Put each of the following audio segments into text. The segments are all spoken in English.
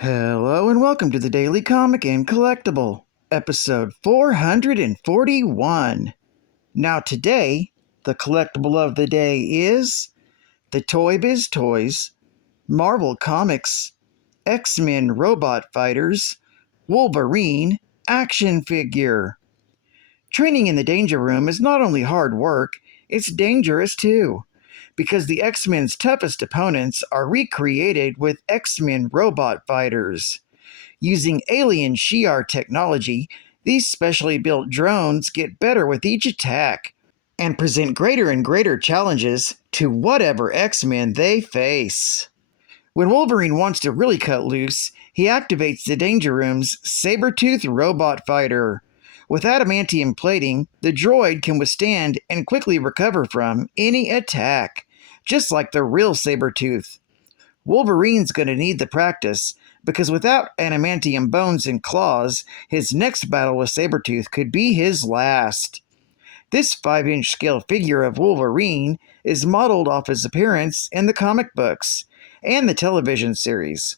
Hello and welcome to the Daily Comic and Collectible, episode 441. Now today, the collectible of the day is the Toybiz Toys, Marvel Comics, X-Men Robot Fighters, Wolverine action figure. Training in the Danger Room is not only hard work, it's dangerous too, because the X-Men's toughest opponents are recreated with X-Men Robot Fighters. Using alien Shi'ar technology, these specially built drones get better with each attack and present greater and greater challenges to whatever X-Men they face. When Wolverine wants to really cut loose, he activates the Danger Room's Saber-Tooth Robot Fighter. With adamantium plating, the droid can withstand and quickly recover from any attack, just like the real Saber-Tooth. Wolverine's going to need the practice, because without adamantium bones and claws, his next battle with Saber-Tooth could be his last. This 5-inch scale figure of Wolverine is modeled off his appearance in the comic books and the television series.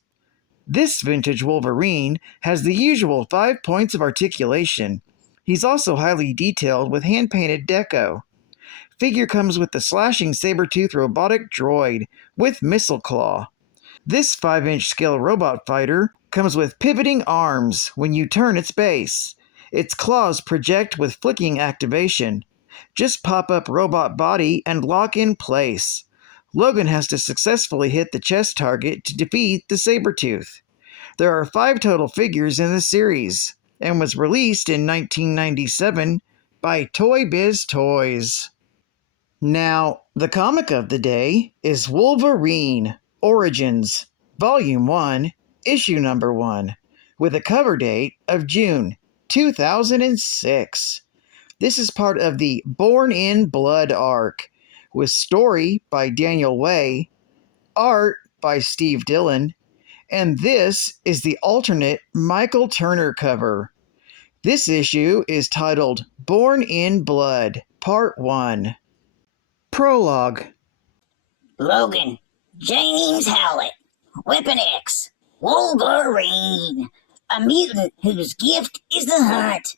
This vintage Wolverine has the usual 5 points of articulation. He's also highly detailed with hand-painted deco. Figure comes with the slashing Saber-Tooth robotic droid with missile claw. This 5-inch scale robot fighter comes with pivoting arms when you turn its base. Its claws project with flicking activation. Just pop up robot body and lock in place. Logan has to successfully hit the chest target to defeat the Saber-Tooth. There are 5 total figures in the series, and was released in 1997 by Toybiz Toys. Now, the comic of the day is Wolverine Origins, Volume 1, Issue Number 1, with a cover date of June 2006. This is part of the Born in Blood arc, with story by Daniel Way, art by Steve Dillon, and this is the alternate Michael Turner cover. This issue is titled Born in Blood, Part 1. Prologue. Logan, James Howlett, Weapon X, Wolverine, a mutant whose gift is the hunt,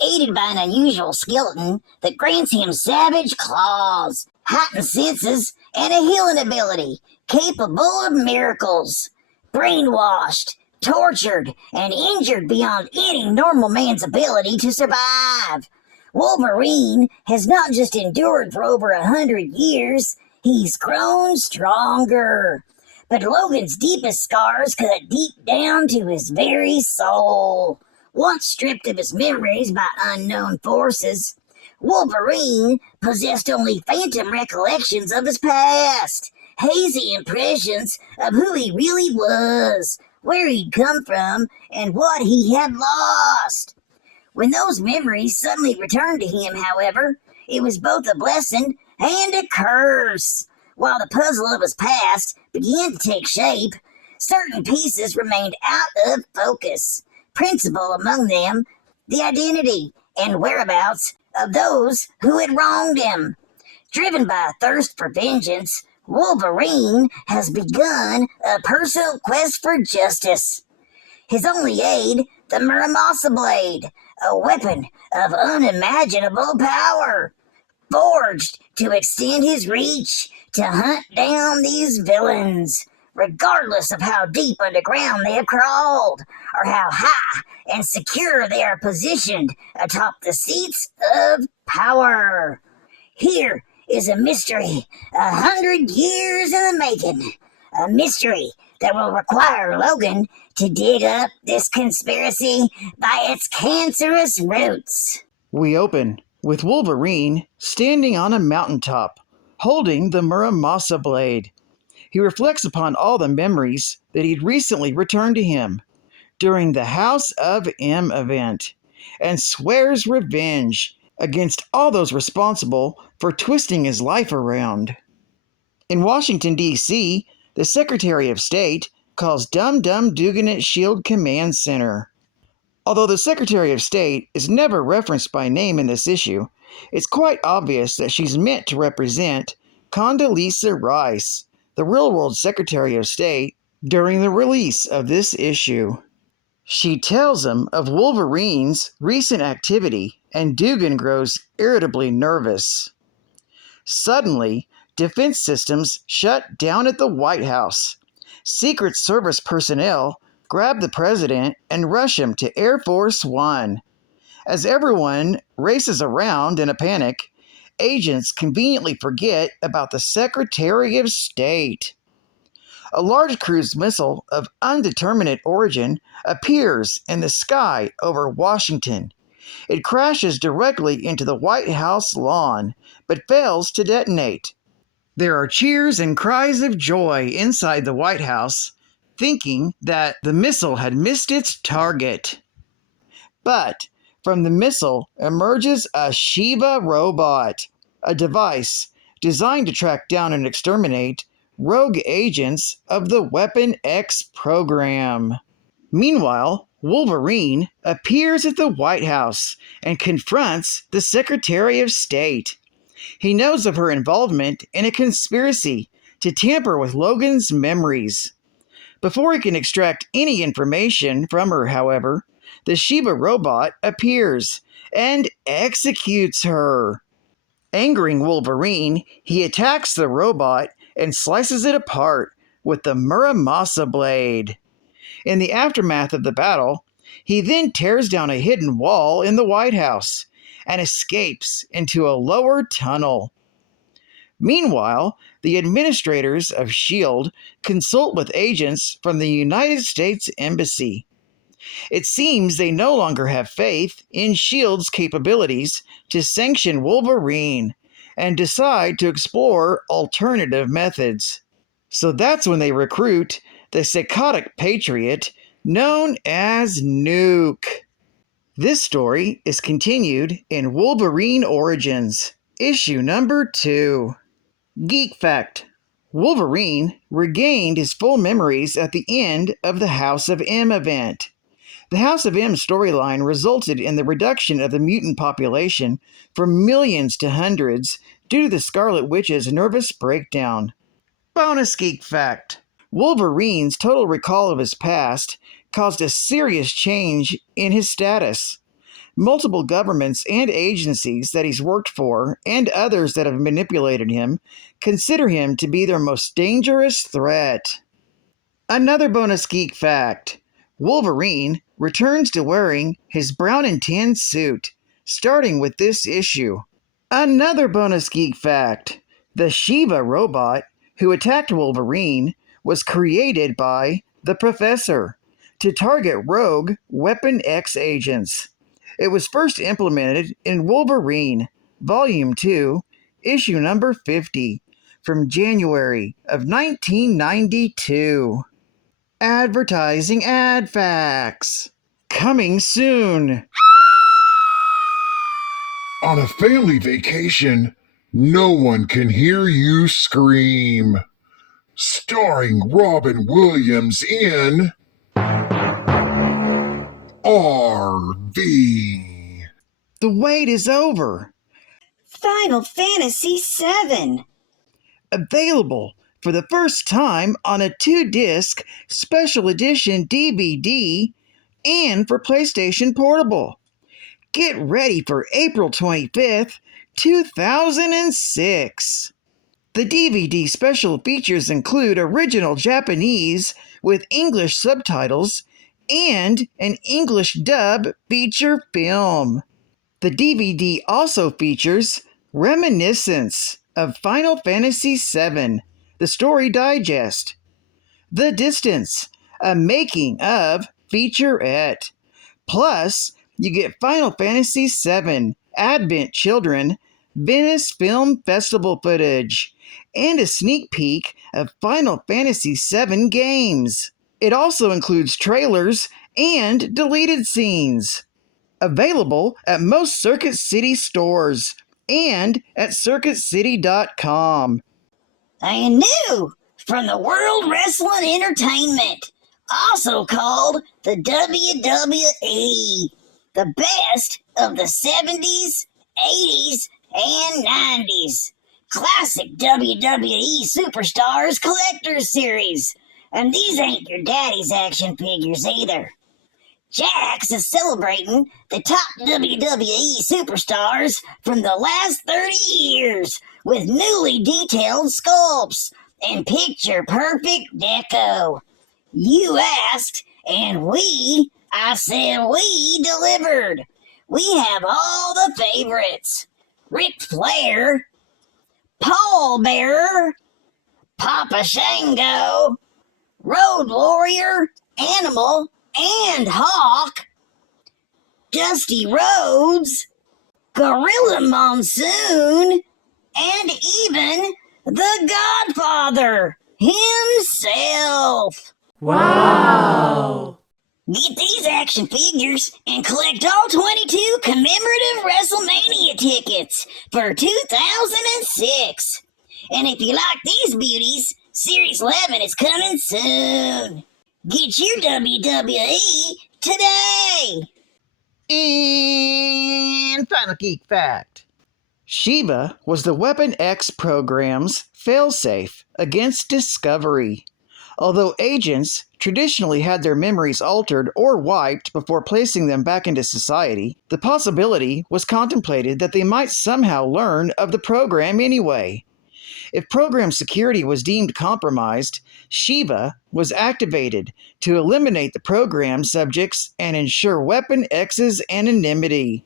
aided by an unusual skeleton that grants him savage claws, heightened senses, and a healing ability, capable of miracles. Brainwashed, tortured, and injured beyond any normal man's ability to survive. Wolverine has not just endured for over 100 years, he's grown stronger. But Logan's deepest scars cut deep down to his very soul. Once stripped of his memories by unknown forces, Wolverine possessed only phantom recollections of his past, hazy impressions of who he really was, where he'd come from, and what he had lost. When those memories suddenly returned to him, however, it was both a blessing and a curse. While the puzzle of his past began to take shape, certain pieces remained out of focus. Principal among them, the identity and whereabouts of those who had wronged him. Driven by a thirst for vengeance, Wolverine has begun a personal quest for justice. His only aid, the Muramasa Blade, a weapon of unimaginable power, forged to extend his reach to hunt down these villains, regardless of how deep underground they have crawled, or how high and secure they are positioned atop the seats of power. Here is a mystery 100 years in the making, a mystery that will require Logan to dig up this conspiracy by its cancerous roots. We open with Wolverine standing on a mountaintop, holding the Muramasa blade. He reflects upon all the memories that he'd recently returned to him during the House of M event, and swears revenge against all those responsible for twisting his life around. In Washington, D.C., the Secretary of State calls Dum Dum Duganit Shield Command Center. Although the Secretary of State is never referenced by name in this issue, it's quite obvious that she's meant to represent Condoleezza Rice, the real-world Secretary of State during the release of this issue. She tells him of Wolverine's recent activity, and Dugan grows irritably nervous. Suddenly, defense systems shut down at the White House. Secret Service personnel grab the president and rush him to Air Force One. As everyone races around in a panic, agents conveniently forget about the Secretary of State. A large cruise missile of undeterminate origin appears in the sky over Washington. It crashes directly into the White House lawn, but fails to detonate. There are cheers and cries of joy inside the White House, thinking that the missile had missed its target. But from the missile emerges a Shiva robot, a device designed to track down and exterminate rogue agents of the Weapon X program. Meanwhile, Wolverine appears at the White House and confronts the Secretary of State. He knows of her involvement in a conspiracy to tamper with Logan's memories. Before he can extract any information from her, however, the Shiva robot appears and executes her. Angering Wolverine, he attacks the robot and slices it apart with the Muramasa blade. In the aftermath of the battle, he then tears down a hidden wall in the White House and escapes into a lower tunnel. Meanwhile, the administrators of S.H.I.E.L.D. consult with agents from the United States Embassy. It seems they no longer have faith in S.H.I.E.L.D.'s capabilities to sanction Wolverine and decide to explore alternative methods. So that's when they recruit the psychotic patriot known as Nuke. This story is continued in Wolverine Origins, issue number 2. Geek Fact: Wolverine regained his full memories at the end of the House of M event. The House of M storyline resulted in the reduction of the mutant population from millions to hundreds due to the Scarlet Witch's nervous breakdown. Bonus Geek Fact: Wolverine's total recall of his past caused a serious change in his status. Multiple governments and agencies that he's worked for, and others that have manipulated him, consider him to be their most dangerous threat. Another bonus geek fact: Wolverine returns to wearing his brown and tan suit, starting with this issue. Another bonus geek fact: the Shiva robot who attacked Wolverine was created by the Professor to target rogue Weapon X agents. It was first implemented in Wolverine, Volume 2, issue number 50, from January of 1992. Advertising ad facts. Coming soon. On a family vacation, no one can hear you scream. Starring Robin Williams in RV. The wait is over. Final Fantasy VII. Available for the first time on a 2-disc special edition DVD and for PlayStation Portable. Get ready for April 25th, 2006. The DVD special features include original Japanese with English subtitles and an English dub feature film. The DVD also features Reminiscence of Final Fantasy VII, the story digest, The Distance, a making of featurette. Plus, you get Final Fantasy VII Advent Children Venice Film Festival footage and a sneak peek of Final Fantasy VII games. It also includes trailers and deleted scenes. Available at most Circuit City stores and at CircuitCity.com. And new from the World Wrestling Entertainment, also called the WWE. The best of the 70s, 80s, and 90s. Classic WWE Superstars Collector's Series. And these ain't your daddy's action figures either. Jax is celebrating the top WWE superstars from the last 30 years with newly detailed sculpts and picture-perfect deco. You asked, and I said we delivered. We have all the favorites. Ric Flair, Paul Bearer, Papa Shango, Road Warrior, Animal, and Hawk, Dusty Rhodes, Gorilla Monsoon, and even the Godfather himself. Wow! Get these action figures and collect all 22 commemorative WrestleMania tickets for 2006. And if you like these beauties, Series 11 is coming soon. Get your WWE today! And final geek fact. Shiva was the Weapon X program's failsafe against discovery. Although agents traditionally had their memories altered or wiped before placing them back into society, the possibility was contemplated that they might somehow learn of the program anyway. If program security was deemed compromised, Shiva was activated to eliminate the program subjects and ensure Weapon X's anonymity.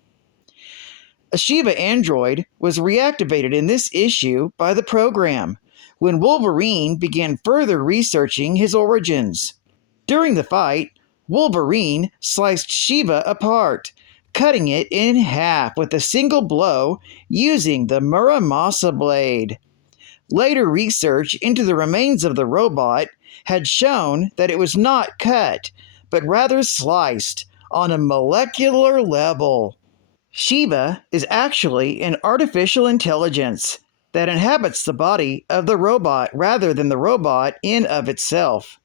A Shiva android was reactivated in this issue by the program when Wolverine began further researching his origins. During the fight, Wolverine sliced Shiva apart, cutting it in half with a single blow using the Muramasa blade. Later research into the remains of the robot had shown that it was not cut, but rather sliced on a molecular level. Shiva is actually an artificial intelligence that inhabits the body of the robot rather than the robot in of itself.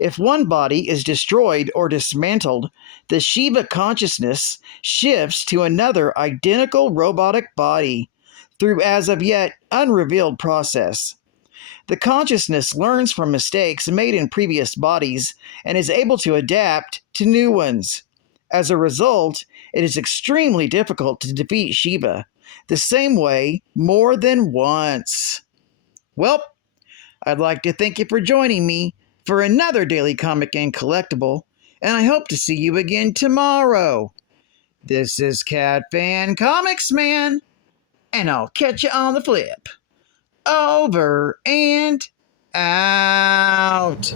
If one body is destroyed or dismantled, the Shiva consciousness shifts to another identical robotic body through as of yet unrevealed process. The consciousness learns from mistakes made in previous bodies and is able to adapt to new ones. As a result, it is extremely difficult to defeat Shiva the same way more than once. Well, I'd like to thank you for joining me for another Daily Comic and Collectible, and I hope to see you again tomorrow. This is Cat Fan Comics Man, and I'll catch you on the flip. Over and out.